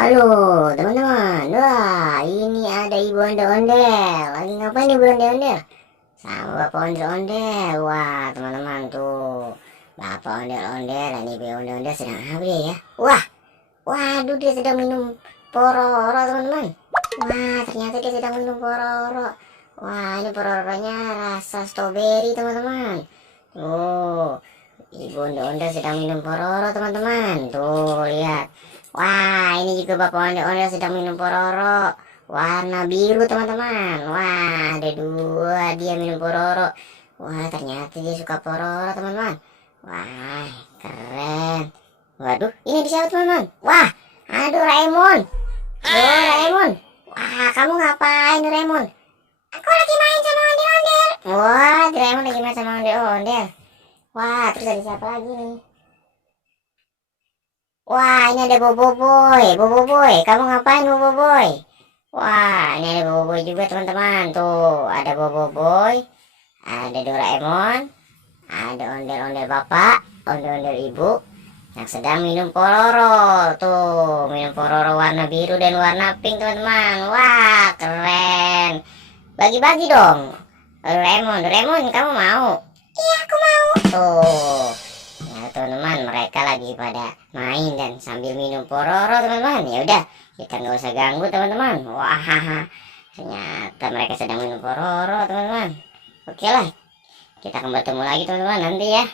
Halo teman-teman, wah ini ada ibu ondel-ondel. Lagi ngapain ibu ondel-ondel? Sama bapak ondel-ondel. Wah teman-teman tuh, bapak ondel-ondel dan ibu ondel-ondel sedang apa ya? Waduh dia sedang minum pororo teman-teman. Wah ternyata dia sedang minum pororo. Wah ini pororonya rasa stroberi teman-teman. Tuh, ibu ondel-ondel sedang minum pororo teman-teman. Tuh lihat. Wah, ini juga bapak ondel-ondel sedang minum pororo warna biru teman-teman. Wah, ada dua dia minum pororo. Wah, ternyata dia suka pororo teman-teman. Wah, keren. Waduh, ini siapa teman-teman? Wah, aduh Raymond. Aduh Raymond. Wah, kamu ngapain Raymond? Aku lagi main sama ondel-ondel. Wah, Raymond lagi main sama ondel-ondel. Wah, terus ada siapa lagi nih? Wah, ini ada Bobo Boy. Bobo Boy, kamu ngapain Bobo Boy? Wah, ini ada Bobo Boy juga teman-teman. Tuh, ada Bobo Boy, ada Doraemon, ada ondel-ondel bapak, ondel-ondel ibu yang sedang minum pororo. Tuh, minum pororo warna biru dan warna pink teman-teman. Wah, keren. Bagi-bagi dong. Doraemon, Doraemon, kamu mau? Iya, aku mau. Tuh. Ya teman-teman, mereka lagi pada main dan sambil minum pororo teman-teman. Ya udah, kita nggak usah ganggu teman-teman. Wah, ternyata mereka sedang minum pororo teman-teman. Oke lah, kita akan bertemu lagi teman-teman nanti ya.